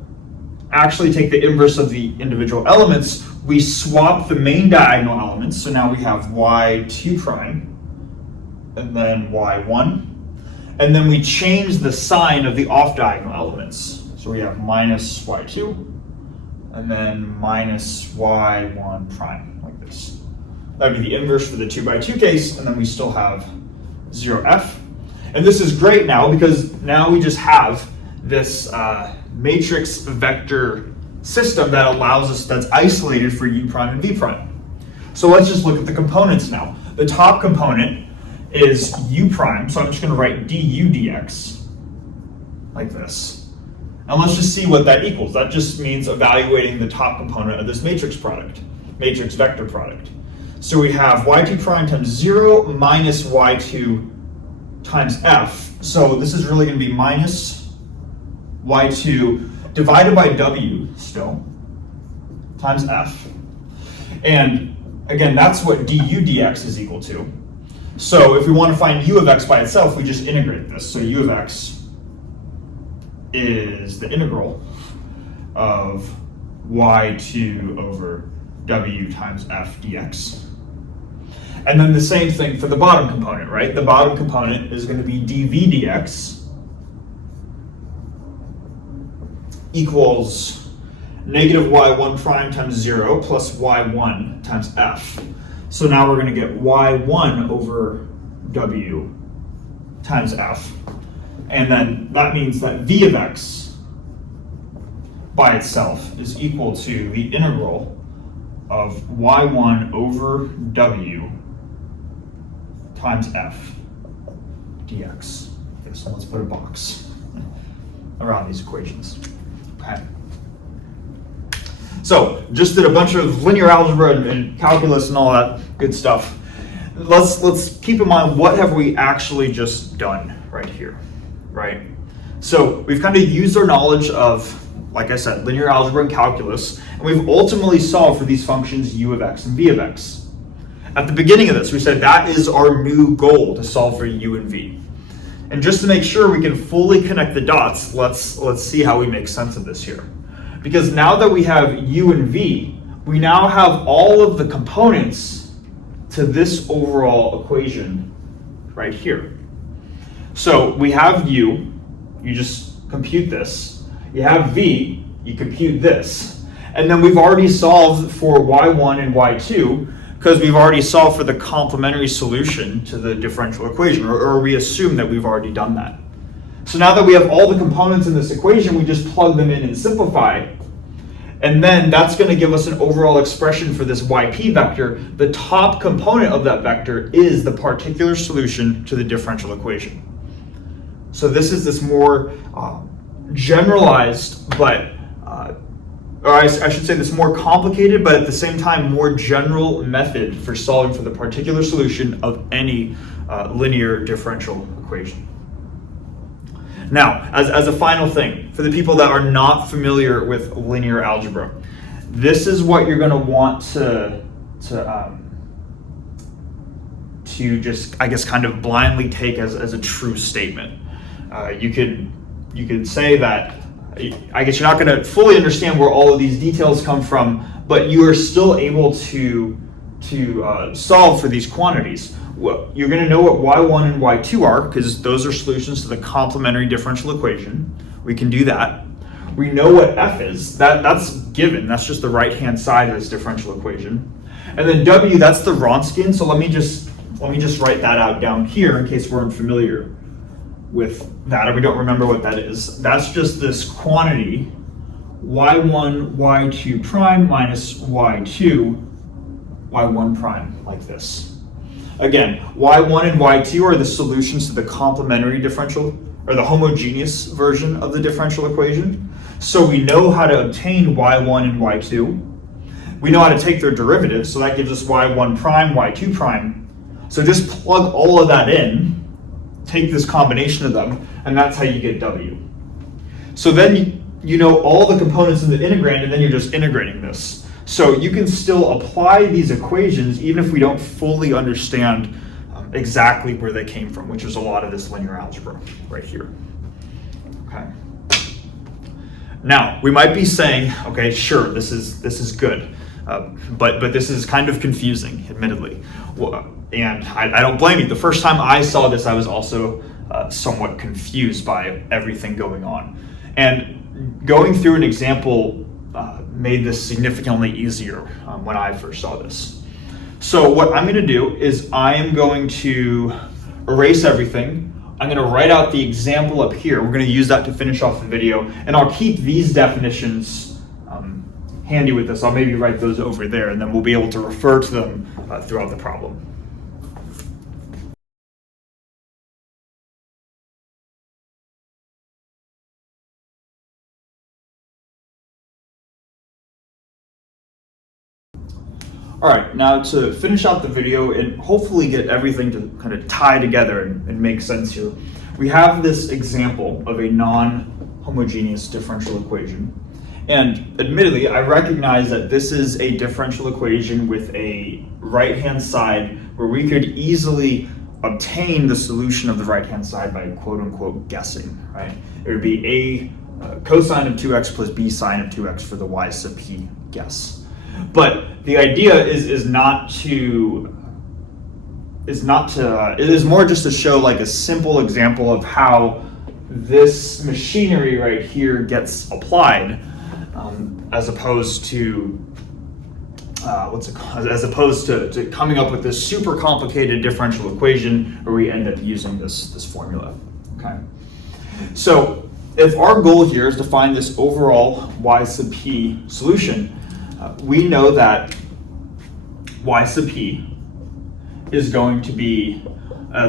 actually take the inverse of the individual elements, we swap the main diagonal elements. So now we have y2 prime, and then y1. And then we change the sign of the off-diagonal elements. So we have minus y2, and then minus y1 prime, like this. That would be the inverse for the 2 by 2 case, and then we still have 0f. And this is great now, because now we just have this matrix vector system that allows us, that's isolated for u prime and v prime. So let's just look at the components now. The top component is u prime, so I'm just going to write du dx like this. And let's just see what that equals. That just means evaluating the top component of this matrix product, matrix vector product. So we have y2 prime times 0 minus y2 times f. So this is really going to be minus y2 divided by w still times f. And again, that's what du dx is equal to. So if we want to find u of x by itself, we just integrate this. So u of x is the integral of y2 over w times f dx. And then the same thing for the bottom component, right? The bottom component is going to be dv dx equals negative y1 prime times 0 plus y1 times f. So now we're going to get y1 over w times f. And then that means that v of x by itself is equal to the integral of y1 over w times f dx. Okay, so let's put a box around these equations. Okay. So just did a bunch of linear algebra and calculus and all that good stuff. Let's keep in mind, what have we actually just done right here, right? So we've kind of used our knowledge of, like I said, linear algebra and calculus, and we've ultimately solved for these functions u of x and v of x. At the beginning of this, we said that is our new goal to solve for u and v. And just to make sure we can fully connect the dots, let's see how we make sense of this here. Because now that we have u and v, we now have all of the components to this overall equation right here. So we have u, you just compute this. You have v, you compute this. And then we've already solved for y1 and y2 because we've already solved for the complementary solution to the differential equation, or we assume that we've already done that. So now that we have all the components in this equation, we just plug them in and simplify. And then that's going to give us an overall expression for this yp vector. The top component of that vector is the particular solution to the differential equation. So this is this more generalized, but or I should say this more complicated, but at the same time more general method for solving for the particular solution of any linear differential equation. Now, as a final thing, for the people that are not familiar with linear algebra, this is what you're going to want to just, I guess, kind of blindly take as a true statement. You could say that, I guess you're not going to fully understand where all of these details come from, but you are still able to solve for these quantities. Well, you're going to know what y1 and y2 are because those are solutions to the complementary differential equation. We can do that. We know what f is. That's given. That's just the right-hand side of this differential equation. And then w, that's the Wronskian. So let me just write that out down here in case we're unfamiliar with that or we don't remember what that is. That's just this quantity y1, y2 prime minus y2, y1 prime, like this. Again, y1 and y2 are the solutions to the complementary differential, or the homogeneous version of the differential equation. So we know how to obtain y1 and y2. We know how to take their derivatives, so that gives us y1 prime, y2 prime. So just plug all of that in, take this combination of them, and that's how you get w. So then you know all the components in the integrand, and then you're just integrating this. So you can still apply these equations even if we don't fully understand exactly where they came from, which is a lot of this linear algebra right here. Okay. Now we might be saying, okay, sure, this is good, but this is kind of confusing, admittedly. And I don't blame you. The first time I saw this, I was also somewhat confused by everything going on. And going through an example made this significantly easier when I first saw this. So what I'm going to do is I am going to erase everything. I'm going to write out the example up here. We're going to use that to finish off the video. And I'll keep these definitions handy with us. I'll maybe write those over there, and then we'll be able to refer to them throughout the problem. All right, now to finish out the video and hopefully get everything to kind of tie together and make sense here, we have this example of a non-homogeneous differential equation. And admittedly, I recognize that this is a differential equation with a right-hand side where we could easily obtain the solution of the right-hand side by quote-unquote guessing, right? It would be a cosine of 2x plus b sine of 2x for the y sub p guess. But the idea is more just to show like a simple example of how this machinery right here gets applied, as opposed to as opposed to coming up with this super complicated differential equation where we end up using this formula. Okay, so if our goal here is to find this overall y sub p solution, we know that y sub p is going to be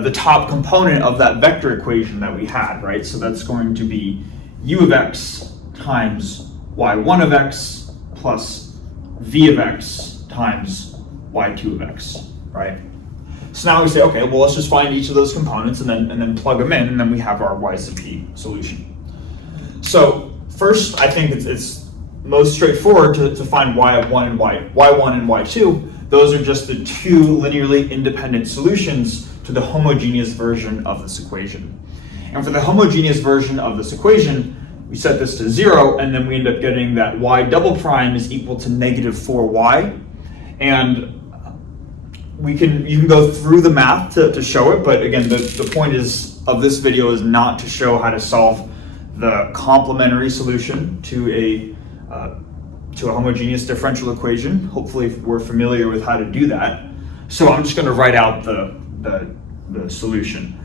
the top component of that vector equation that we had, right? So that's going to be u of x times y1 of x plus v of x times y2 of x, right? So now we say, okay, well, let's just find each of those components and then plug them in, and then we have our y sub p solution. So first, I think it's most straightforward to find y1 and y2. those are just the two linearly independent solutions to the homogeneous version of this equation. And for the homogeneous version of this equation, we set this to 0, and then we end up getting that y double prime is equal to negative 4y. And you can go through the math to show it, but again, the point of this video is not to show how to solve the complementary solution to a homogeneous differential equation. Hopefully we're familiar with how to do that. So I'm just going to write out the solution.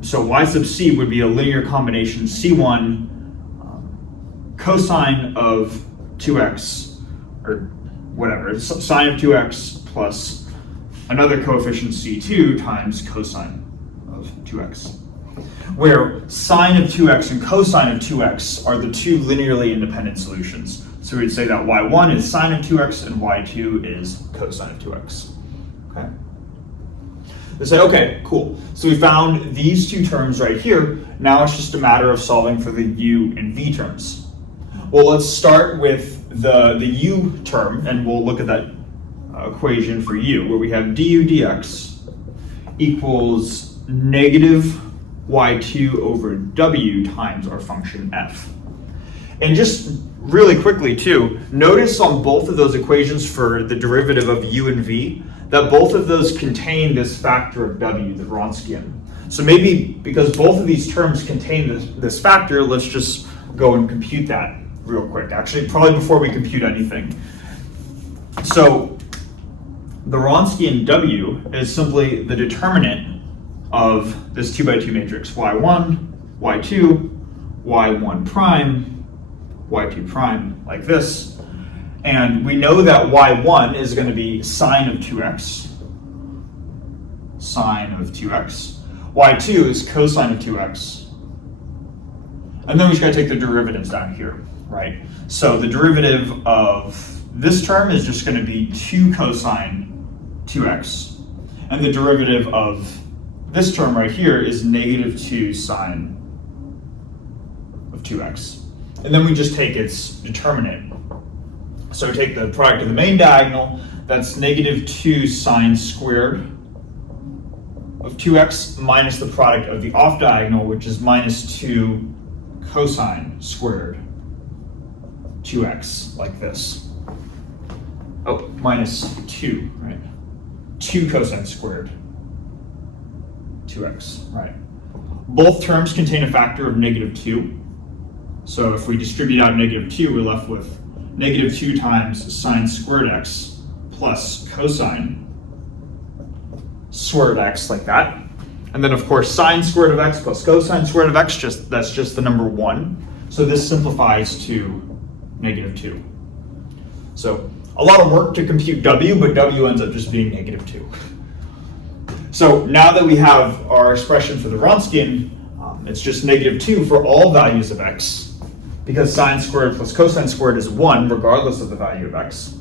So y sub c would be a linear combination c1 cosine of 2x, or whatever, sine of 2x plus another coefficient c2 times cosine of 2x, where sine of 2x and cosine of 2x are the two linearly independent solutions. So we'd say that y1 is sine of 2x and y2 is cosine of 2x. Okay. They say, okay, cool. So we found these two terms right here. Now it's just a matter of solving for the u and v terms. Well, let's start with the u term, and we'll look at that equation for u, where we have du dx equals negative y2 over w times our function f. And just really quickly too, notice on both of those equations for the derivative of u and v, that both of those contain this factor of w, the Wronskian. So maybe because both of these terms contain this factor, let's just go and compute that real quick. Actually, probably before we compute anything. So the Wronskian w is simply the determinant of this 2 by 2 matrix, y1, y2, y1 prime, y2 prime, like this. And we know that y1 is going to be sine of 2x, sine of 2x. y2 is cosine of 2x. And then we just got to take the derivatives down here, right? So the derivative of this term is just going to be 2 cosine 2x. And the derivative of this term right here is negative 2 sine of 2x. And then we just take its determinant. So we take the product of the main diagonal, that's negative 2 sine squared of 2x minus the product of the off diagonal, which is minus 2 cosine squared 2x, like this. Oh, minus 2, right? 2 cosine squared 2x, right? Both terms contain a factor of negative 2. So if we distribute out negative 2, we're left with negative 2 times sine squared x plus cosine squared x, like that. And then of course sine squared of x plus cosine squared of x, that's just the number 1. So this simplifies to negative 2. So a lot of work to compute w, but w ends up just being negative 2. So now that we have our expression for the Wronskian, it's just negative 2 for all values of x, because sine squared plus cosine squared is 1 regardless of the value of x.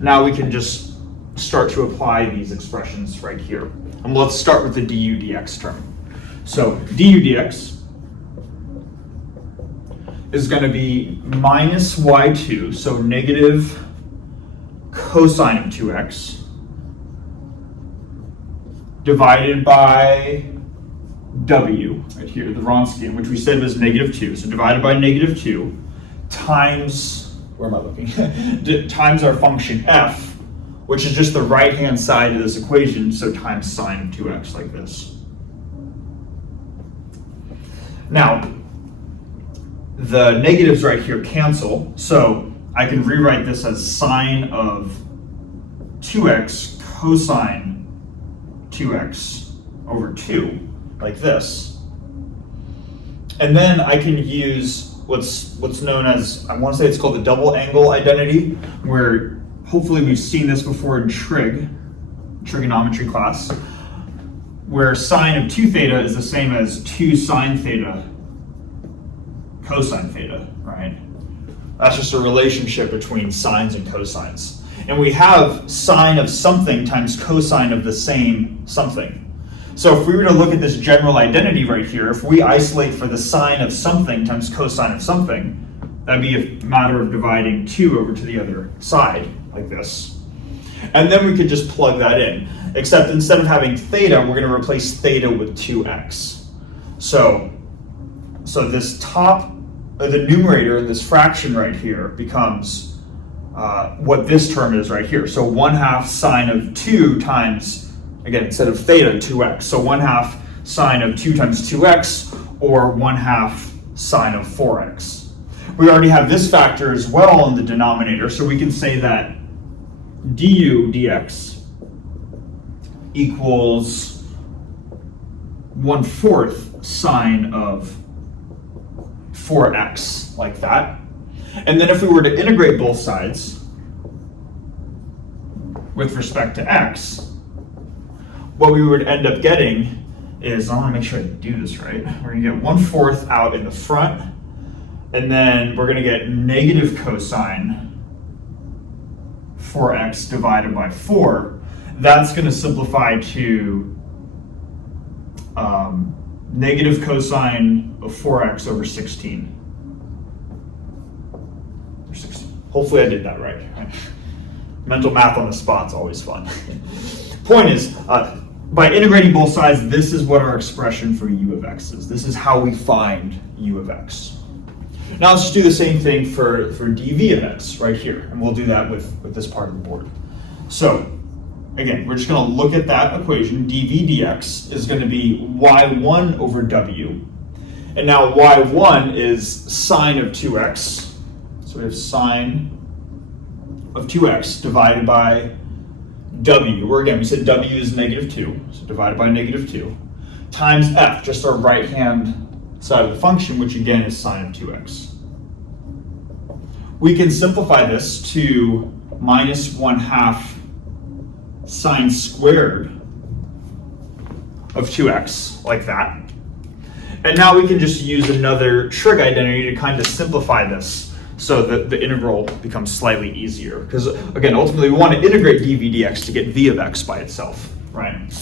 Now we can just start to apply these expressions right here. And let's start with the du dx term. So du dx is going to be minus y2, so negative cosine of 2x, divided by w, right here, the Wronskian, which we said was negative 2. So divided by negative 2 times, where am I looking? Times our function f, which is just the right-hand side of this equation, so times sine of 2x, like this. Now, the negatives right here cancel, so I can rewrite this as sine of 2x cosine 2x over 2, like this. And then I can use what's known as, I want to say it's called the double angle identity, where hopefully we've seen this before in trigonometry class, where sine of 2 theta is the same as 2 sine theta cosine theta, right? That's just a relationship between sines and cosines. And we have sine of something times cosine of the same something. So if we were to look at this general identity right here, if we isolate for the sine of something times cosine of something, that'd be a matter of dividing 2 over to the other side, like this. And then we could just plug that in, except instead of having theta, we're going to replace theta with 2x. So this top, the numerator in this fraction right here becomes what this term is right here. So 1/2 sine of 2 times, again, instead of theta, 2x. So 1/2 sine of 2 times 2x, or 1/2 sine of 4x. We already have this factor as well in the denominator, so we can say that du dx equals 1/4 sine of 4x, like that. And then if we were to integrate both sides with respect to x, what we would end up getting is, I want to make sure I do this right, we're going to get 1/4 out in the front, and then we're going to get negative cosine 4x divided by 4. That's going to simplify to negative cosine of 4x over 16. Hopefully I did that right. Mental math on the spot's always fun. Point is, by integrating both sides, this is what our expression for u of x is. This is how we find u of x. Now let's just do the same thing for dv of x right here, and we'll do that with this part of the board. So again, we're just going to look at that equation. Dv dx is going to be y1 over w, and now y1 is sine of 2x. So we have sine of 2x divided by w, where again we said w is -2, so divided by -2, times f, just our right-hand side of the function, which again is sine of 2x. We can simplify this to minus 1/2 sine squared of 2x, like that. And now we can just use another trig identity to kind of simplify this so that the integral becomes slightly easier. Because again, ultimately we want to integrate dv dx to get v of x by itself, right?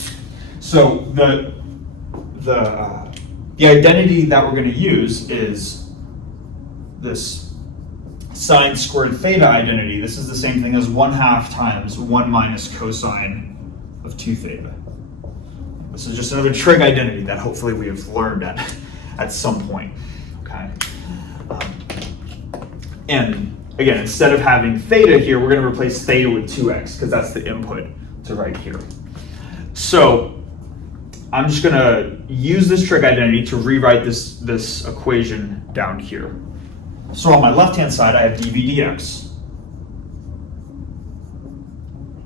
So the identity that we're going to use is this sine squared theta identity. This is the same thing as 1/2 times 1 minus cosine of 2 theta. This is just another trig identity that hopefully we have learned at some point, okay? And again, instead of having theta here, we're going to replace theta with 2x because that's the input to right here. So I'm just going to use this trig identity to rewrite this equation down here. So on my left-hand side, I have dv dx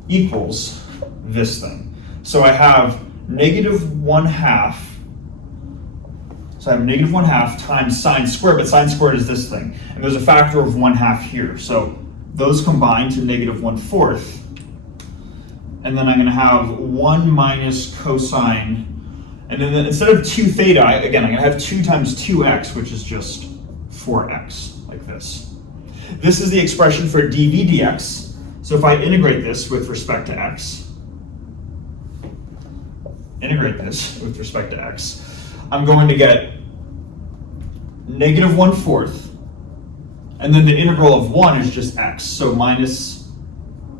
equals this thing. So I have -1/2. So I have -1/2 times sine squared, but sine squared is this thing. And there's a factor of 1/2 here. So those combine to -1/4. And then I'm going to have 1 minus cosine. And then instead of 2 theta, again, I'm going to have 2 times 2x, which is just 4x, like this. This is the expression for dv dx. So if I integrate this with respect to x, I'm going to get -1/4, and then the integral of 1 is just x, so minus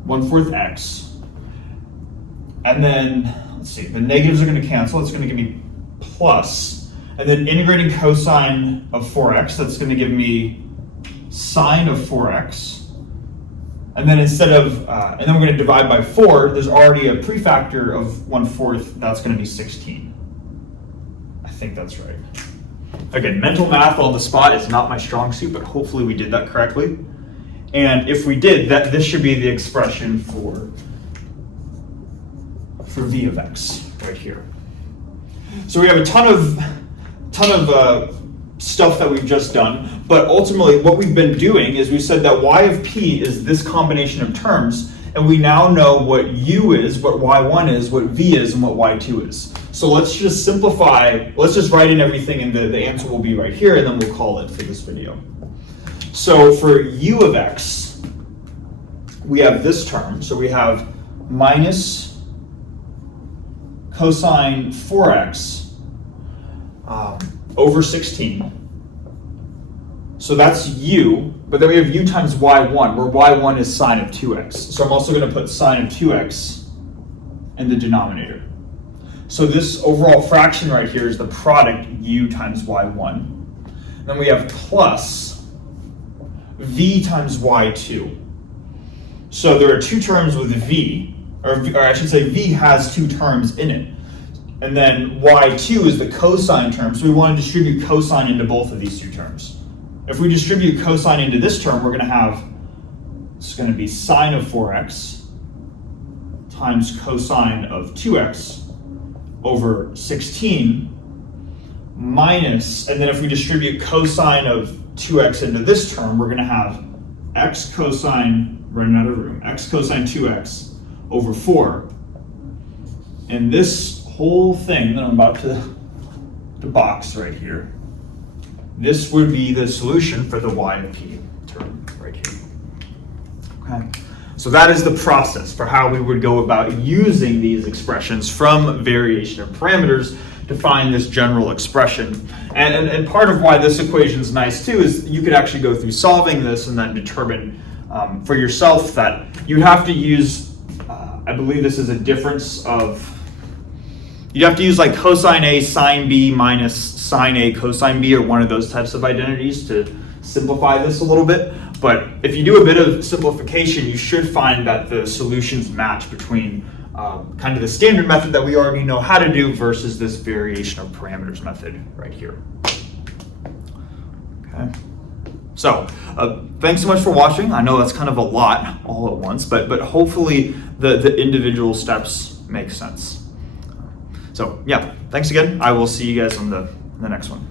1/4 x. And then, let's see, the negatives are going to cancel. It's going to give me plus. And then integrating cosine of 4x, that's going to give me sine of 4x. And then instead of, and then we're going to divide by 4, there's already a prefactor of 1/4, that's going to be 16. I think that's right. Again, mental math on the spot is not my strong suit, but hopefully we did that correctly. And if we did, this should be the expression for v of x right here. So we have a ton of stuff that we've just done, but ultimately what we've been doing is we said that y of p is this combination of terms, and we now know what u is, what y1 is, what v is, and what y2 is. So let's just simplify, let's just write in everything, and the answer will be right here, and then we'll call it for this video. So for u of x, we have this term, so we have minus cosine 4x over 16 So that's u, but then we have u times y1, where y1 is sine of 2x. So I'm also going to put sine of 2x in the denominator. So this overall fraction right here is the product u times y1. Then we have plus v times y2. So there are two terms with v, or I should say v has two terms in it. And then y2 is the cosine term, so we want to distribute cosine into both of these two terms. If we distribute cosine into this term, we're going to have, it's going to be sine of 4x times cosine of 2x over 16 minus, and then if we distribute cosine of 2x into this term, we're going to have x cosine, running out of room, x cosine 2x over 4. And this whole thing that I'm about to box right here, this would be the solution for the y of p term right here. Okay. So that is the process for how we would go about using these expressions from variation of parameters to find this general expression. And part of why this equation is nice too is you could actually go through solving this and then determine for yourself that you have to use, I believe this is a difference of, you have to use like cosine A sine B minus sine A cosine B, or one of those types of identities to simplify this a little bit. But if you do a bit of simplification, you should find that the solutions match between kind of the standard method that we already know how to do versus this variation of parameters method right here. Okay. So thanks so much for watching. I know that's kind of a lot all at once, but hopefully the individual steps make sense. So yeah, thanks again. I will see you guys on the next one.